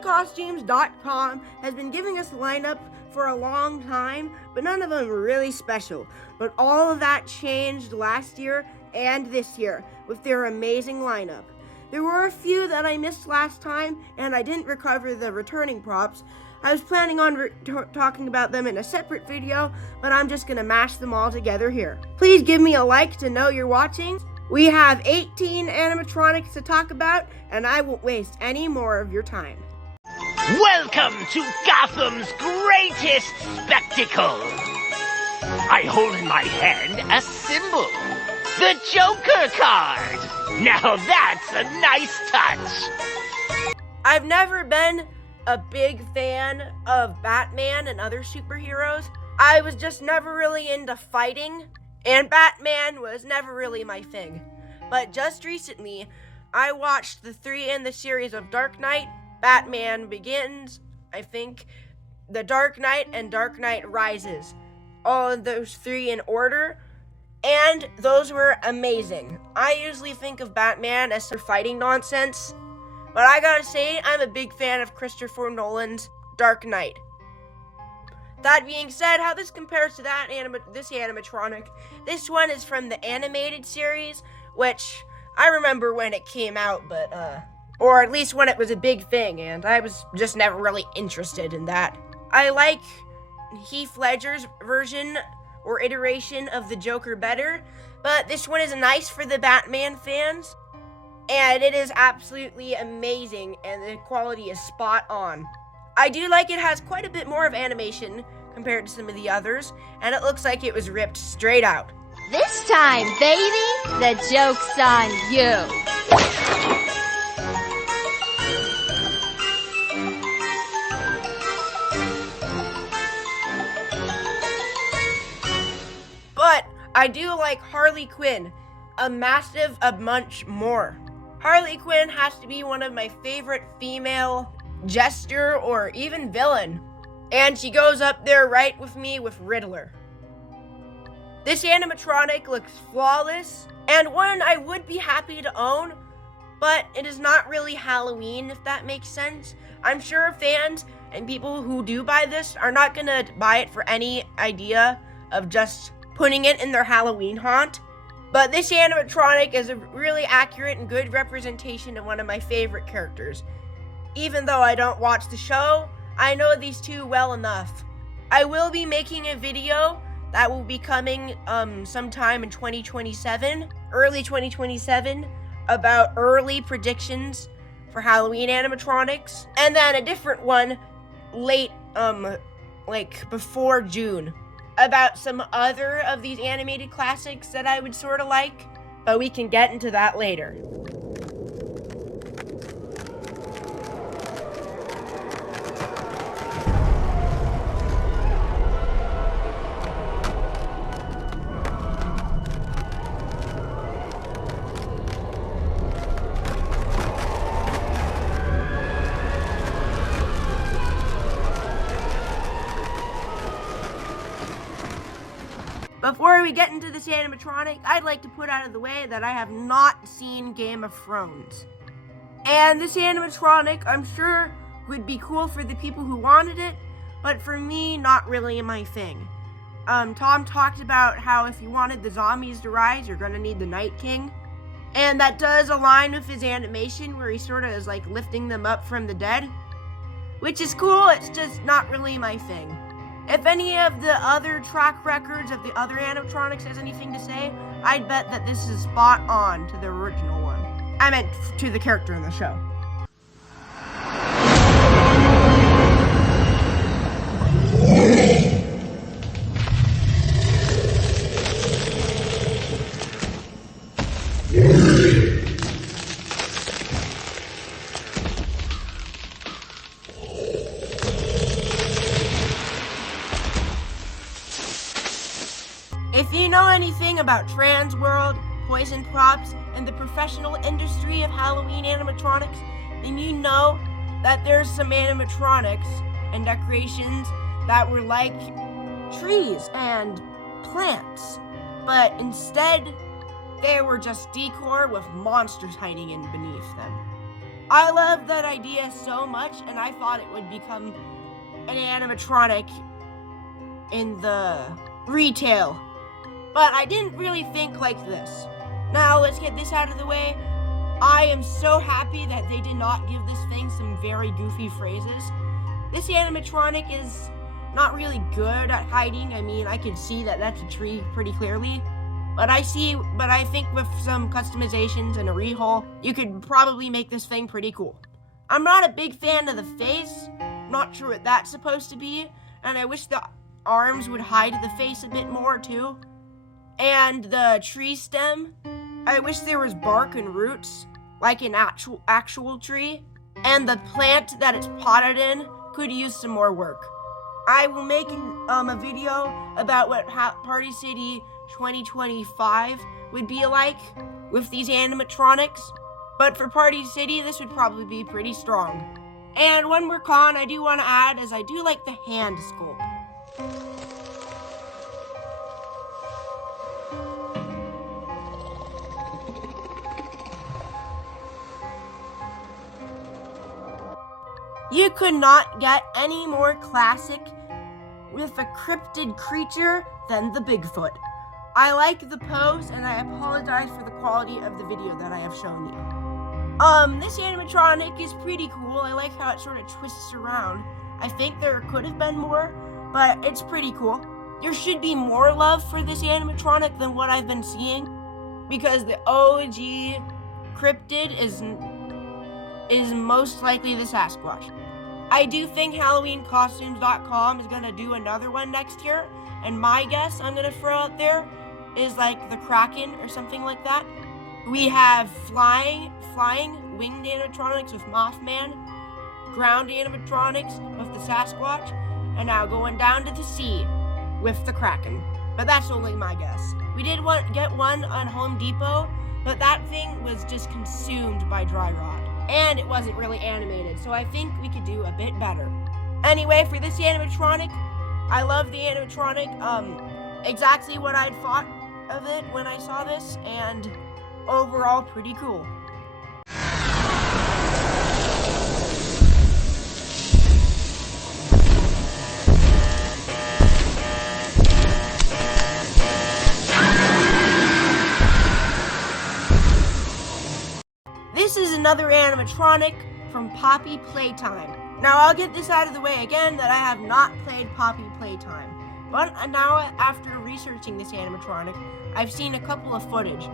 HalloweenCostumes.com has been giving us a lineup for a long time, but none of them were really special. But all of that changed last year and this year with their amazing lineup. There were a few that I missed last time, and I didn't recover the returning props. I was planning on talking about them in a separate video, but I'm just gonna mash them all together here. Please give me a like to know you're watching. We have 18 animatronics to talk about, and I won't waste any more of your time. Welcome to Gotham's greatest spectacle! I hold in my hand a symbol, the Joker card! Now that's a nice touch! I've never been a big fan of Batman and other superheroes. I was just never really into fighting, and Batman was never really my thing. But just recently, I watched the 3 in the series of Dark Knight, Batman Begins, I think, The Dark Knight, and Dark Knight Rises. All of those 3 in order, and those were amazing. I usually think of Batman as some fighting nonsense, but I gotta say, I'm a big fan of Christopher Nolan's Dark Knight. That being said, how this compares to this animatronic, this one is from the animated series, which I remember when it came out, but, or at least when it was a big thing, and I was just never really interested in that. I like Heath Ledger's version or iteration of the Joker better, but this one is nice for the Batman fans, and it is absolutely amazing, and the quality is spot on. I do like it has quite a bit more of animation compared to some of the others, and it looks like it was ripped straight out. This time, baby, the joke's on you. But I do like Harley Quinn a much more. Harley Quinn has to be one of my favorite female jester or even villain, and she goes up there right with me with Riddler. This animatronic looks flawless, and one I would be happy to own, but it is not really Halloween, if that makes sense. I'm sure fans and people who do buy this are not gonna buy it for any idea of just putting it in their Halloween haunt. But this animatronic is a really accurate and good representation of one of my favorite characters. Even though I don't watch the show, I know these two well enough. I will be making a video that will be coming sometime in 2027, early 2027, about early predictions for Halloween animatronics, and then a different one late, like before June, about some other of these animated classics that I would sort of like, but we can get into that later. Before we get into this animatronic, I'd like to put out of the way that I have not seen Game of Thrones. And this animatronic, I'm sure, would be cool for the people who wanted it, but for me, not really my thing. Tom talked about how if you wanted the zombies to rise, you're gonna need the Night King. And that does align with his animation, where he sort of is like lifting them up from the dead. Which is cool, it's just not really my thing. If any of the other track records of the other animatronics has anything to say, I'd bet that this is spot on to the original one. I meant to the character in the show. If you know anything about Trans World, Poison Props, and the professional industry of Halloween animatronics, then you know that there's some animatronics and decorations that were like trees and plants, but instead they were just decor with monsters hiding in beneath them. I love that idea so much, and I thought it would become an animatronic in the retail. But I didn't really think like this. Now let's get this out of the way. I am so happy that they did not give this thing some very goofy phrases. This animatronic is not really good at hiding. I mean, I can see that that's a tree pretty clearly. But I think with some customizations and a rehaul, you could probably make this thing pretty cool. I'm not a big fan of the face. Not sure what that's supposed to be. And I wish the arms would hide the face a bit more too. And the tree stem, I wish there was bark and roots, like an actual tree. And the plant that it's potted in could use some more work. I will make a video about what Party City 2025 would be like with these animatronics. But for Party City, this would probably be pretty strong. And one more con I do want to add is I do like the hand sculpt. You could not get any more classic with a cryptid creature than the Bigfoot. I like the pose, and I apologize for the quality of the video that I have shown you. This animatronic is pretty cool. I like how it sort of twists around. I think there could have been more, but it's pretty cool. There should be more love for this animatronic than what I've been seeing, because the OG cryptid is most likely the Sasquatch. I do think HalloweenCostumes.com is gonna do another one next year, and my guess I'm gonna throw out there is like the Kraken or something like that. We have flying winged animatronics with Mothman, ground animatronics with the Sasquatch, and now going down to the sea with the Kraken. But that's only my guess. We did get one on Home Depot, but that thing was just consumed by dry rot. And it wasn't really animated, so I think we could do a bit better. Anyway, for this animatronic, I love the animatronic, exactly what I'd thought of it when I saw this, and overall pretty cool. This is another animatronic from Poppy Playtime. Now I'll get this out of the way again that I have not played Poppy Playtime. But now after researching this animatronic, I've seen a couple of footage.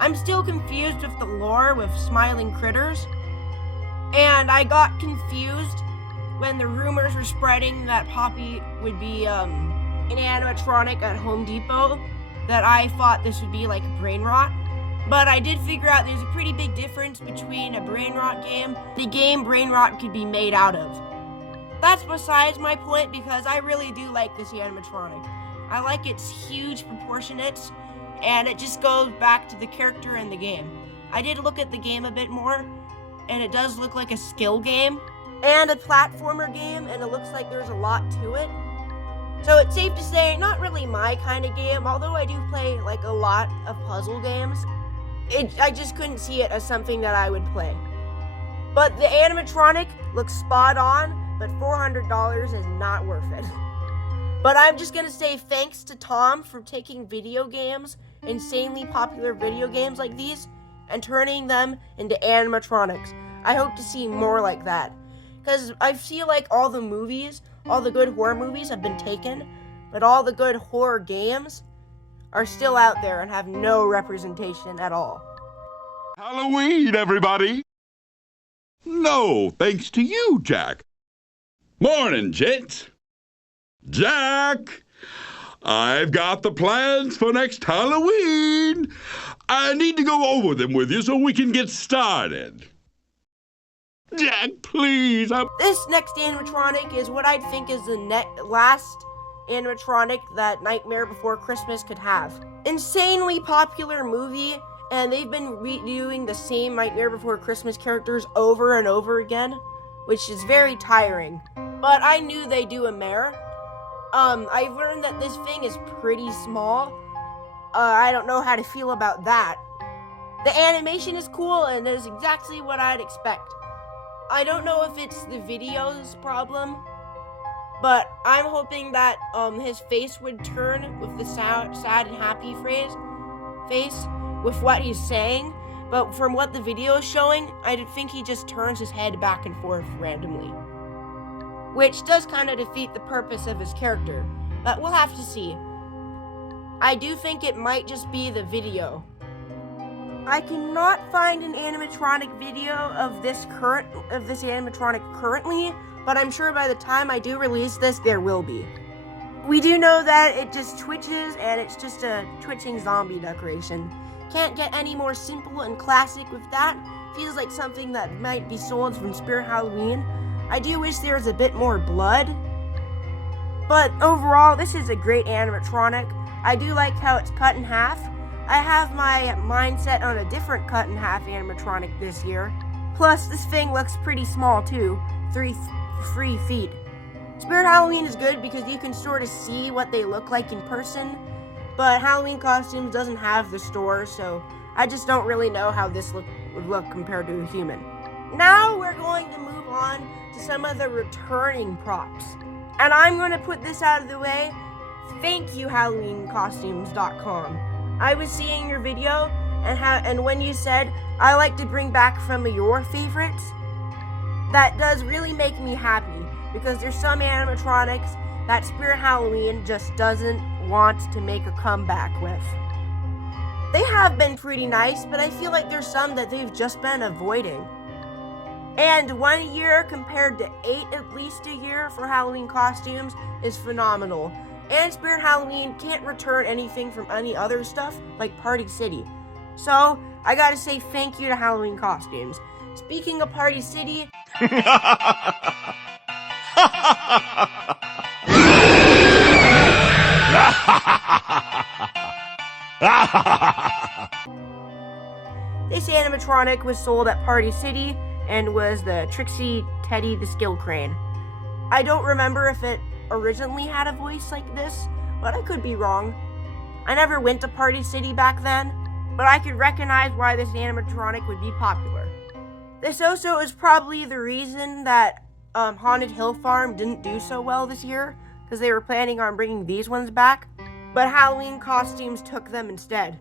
I'm still confused with the lore with smiling critters. And I got confused when the rumors were spreading that Poppy would be an animatronic at Home Depot, that I thought this would be like brain rot. But I did figure out there's a pretty big difference between a brain rot game and the game brain rot could be made out of. That's besides my point, because I really do like this animatronic. I like its huge proportionates, and it just goes back to the character in the game. I did look at the game a bit more, and it does look like a skill game and a platformer game, and it looks like there's a lot to it. So it's safe to say, not really my kind of game, although I do play like a lot of puzzle games. I just couldn't see it as something that I would play. But the animatronic looks spot on, but $400 is not worth it. But I'm just gonna say thanks to Tom for taking video games, insanely popular video games like these, and turning them into animatronics. I hope to see more like that. Because I feel like all the good horror movies have been taken, but all the good horror games are still out there and have no representation at all. Halloween, everybody! No, thanks to you, Jack. Morning, gents. Jack, I've got the plans for next Halloween. I need to go over them with you so we can get started. Jack, please. This next animatronic is what I think is the last animatronic that Nightmare Before Christmas could have. Insanely popular movie, and they've been redoing the same Nightmare Before Christmas characters over and over again, which is very tiring. But I knew they'd do a mare. I've learned that this thing is pretty small. I don't know how to feel about that. The animation is cool and is exactly what I'd expect. I don't know if it's the video's problem, but I'm hoping that his face would turn with the sad and happy face with what he's saying. But from what the video is showing, I think he just turns his head back and forth randomly, which does kind of defeat the purpose of his character, but we'll have to see. I do think it might just be the video. I cannot find an animatronic video of this animatronic currently, but I'm sure by the time I do release this, there will be. We do know that it just twitches, and it's just a twitching zombie decoration. Can't get any more simple and classic with that. Feels like something that might be sold from Spirit Halloween. I do wish there was a bit more blood, but overall, this is a great animatronic. I do like how it's cut in half. I have my mindset on a different cut in half animatronic this year. Plus, this thing looks pretty small too, 3 feet. Spirit Halloween is good because you can sort of see what they look like in person, but Halloween Costumes doesn't have the store, so I just don't really know how this would look compared to a human. Now we're going to move on to some of the returning props. And I'm going to put this out of the way. Thank you, HalloweenCostumes.com. I was seeing your video, and when you said, I like to bring back some of your favorites, that does really make me happy, because there's some animatronics that Spirit Halloween just doesn't want to make a comeback with. They have been pretty nice, but I feel like there's some that they've just been avoiding. And 1 year compared to 8 at least a year for Halloween Costumes is phenomenal. And Spirit Halloween can't return anything from any other stuff like Party City. So, I gotta say thank you to Halloween Costumes. Speaking of Party City... This animatronic was sold at Party City and was the Trixie Teddy the Skill Crane. I don't remember if it originally had a voice like this, but I could be wrong. I never went to Party City back then, but I could recognize why this animatronic would be popular. This also is probably the reason that Haunted Hill Farm didn't do so well this year, because they were planning on bringing these ones back, but Halloween Costumes took them instead.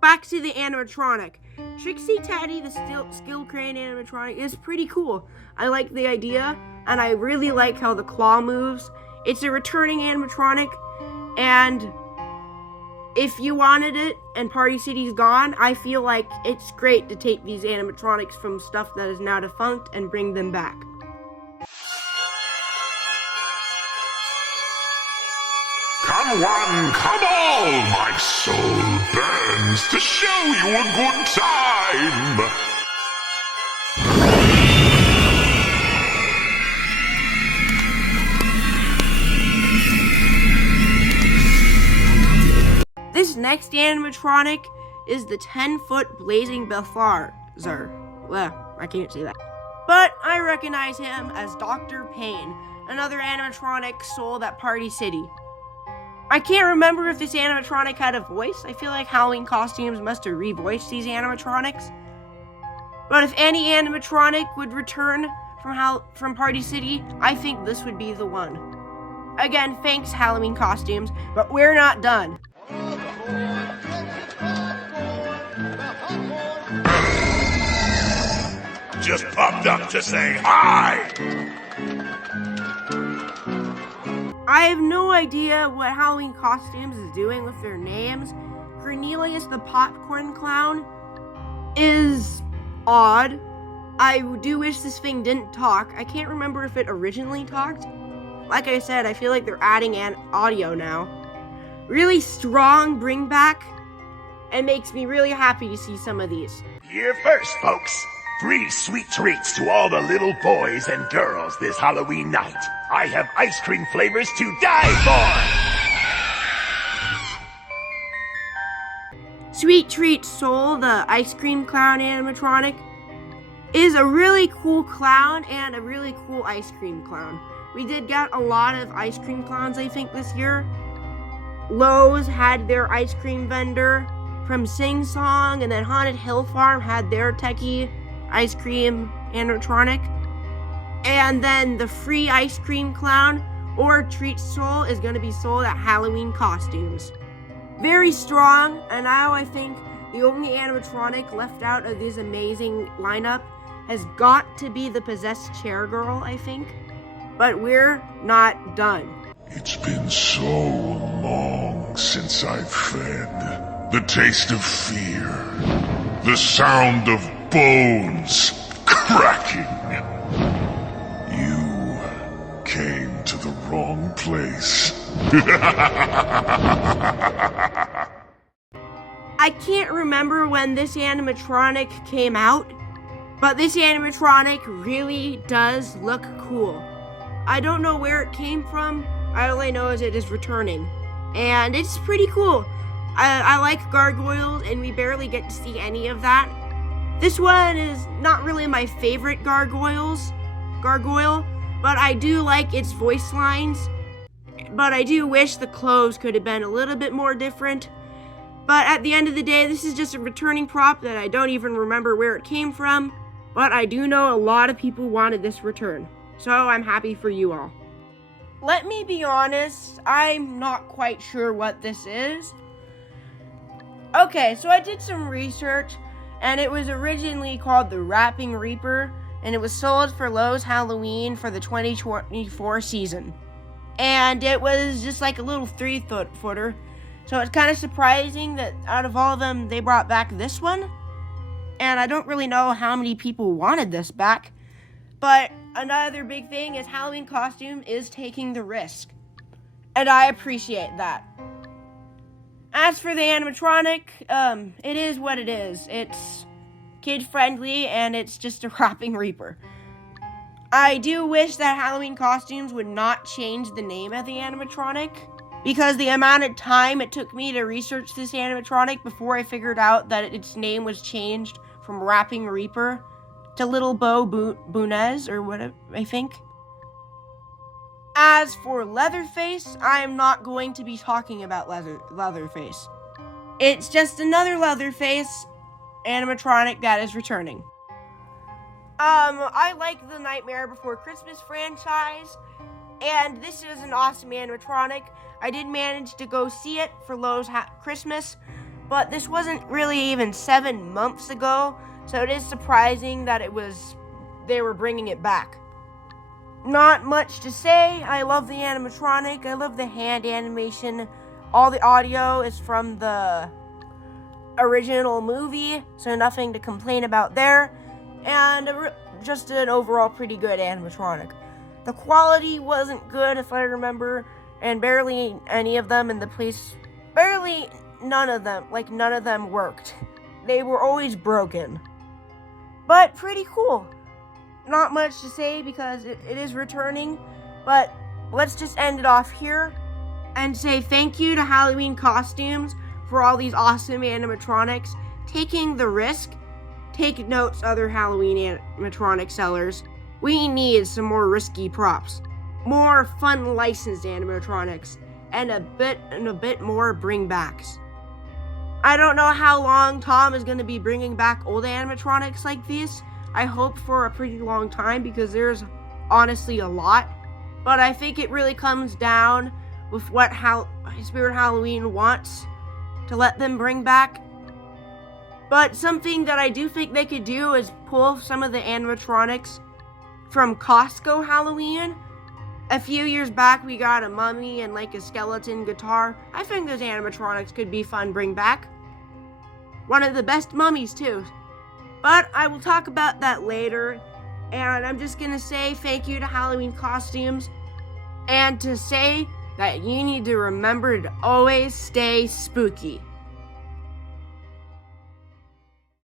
Back to the animatronic. Trixie Teddy, the Skill Crane animatronic, is pretty cool. I like the idea, and I really like how the claw moves. It's a returning animatronic, and if you wanted it and Party City's gone, I feel like it's great to take these animatronics from stuff that is now defunct and bring them back. Come one, come all, my soul burns to show you a good time. This next animatronic is the 10-foot Blazing Balthazar. Well, I can't see that. But I recognize him as Dr. Payne, another animatronic sold at Party City. I can't remember if this animatronic had a voice. I feel like Halloween Costumes must have revoiced these animatronics. But if any animatronic would return from Party City, I think this would be the one. Again, thanks Halloween Costumes, but we're not done. Just popped up to say hi. I have no idea what Halloween Costumes is doing with their names. Cornelius the Popcorn Clown is odd. I do wish this thing didn't talk. I can't remember if it originally talked. Like I said, I feel like they're adding an audio now. Really strong bring back, and makes me really happy to see some of these. Here first, folks. 3 sweet treats to all the little boys and girls this Halloween night. I have ice cream flavors to die for! Sweet Treat Soul, the ice cream clown animatronic, is a really cool clown and a really cool ice cream clown. We did get a lot of ice cream clowns, I think, this year. Lowe's had their ice cream vendor from Sing Song, and then Haunted Hill Farm had their techie ice cream animatronic. And then the free ice cream clown or treat soul is going to be sold at Halloween costumes. Very strong, and now I think the only animatronic left out of this amazing lineup has got to be the possessed chair girl, I think. But we're not done. It's been so long since I've fed. The taste of fear. The sound of bones cracking. You came to the wrong place. I can't remember when this animatronic came out, but this animatronic really does look cool. I don't know where it came from. All I know is it is returning, and it's pretty cool. I like gargoyles, and we barely get to see any of that. This one is not really my favorite gargoyle, but I do like its voice lines. But I do wish the clothes could have been a little bit more different. But at the end of the day, this is just a returning prop that I don't even remember where it came from. But I do know a lot of people wanted this return, so I'm happy for you all. Let me be honest, I'm not quite sure what this is. Okay, so I did some research, and it was originally called the Rapping Reaper, and it was sold for Lowe's Halloween for the 2024 season. And it was just like a little 3-footer, so it's kind of surprising that out of all of them, they brought back this one. And I don't really know how many people wanted this back, but another big thing is Halloween costume is taking the risk, and I appreciate that. As for the animatronic, it is what it is. It's kid-friendly, and it's just a Rapping Reaper. I do wish that Halloween costumes would not change the name of the animatronic, because the amount of time it took me to research this animatronic before I figured out that its name was changed from Rapping Reaper to Little Bo Boonez, or what I think. As for Leatherface, I am not going to be talking about Leatherface. It's just another Leatherface animatronic that is returning. I like the Nightmare Before Christmas franchise, and this is an awesome animatronic. I did manage to go see it for Lowe's Christmas, but this wasn't really even 7 months ago, so it is surprising that they were bringing it back. Not much to say. I love the animatronic. I love the hand animation. All the audio is from the original movie, so nothing to complain about there. And just an overall pretty good animatronic. The quality wasn't good, if I remember, and barely any of them in the place, none of them worked. They were always broken. But pretty cool. Not much to say because it is returning, but let's just end it off here and say thank you to Halloween Costumes for all these awesome animatronics taking the risk. Take notes, other Halloween animatronic sellers. We need some more risky props, more fun licensed animatronics, and a bit more bringbacks. I don't know how long Tom is going to be bringing back old animatronics like these. I hope for a pretty long time because there's honestly a lot. But I think it really comes down with what Spirit Halloween wants to let them bring back. But something that I do think they could do is pull some of the animatronics from Costco Halloween. A few years back, we got a mummy and like a skeleton guitar. I think those animatronics could be fun to bring back. One of the best mummies too. But I will talk about that later. And I'm just gonna say thank you to Halloween Costumes. And to say that you need to remember to always stay spooky.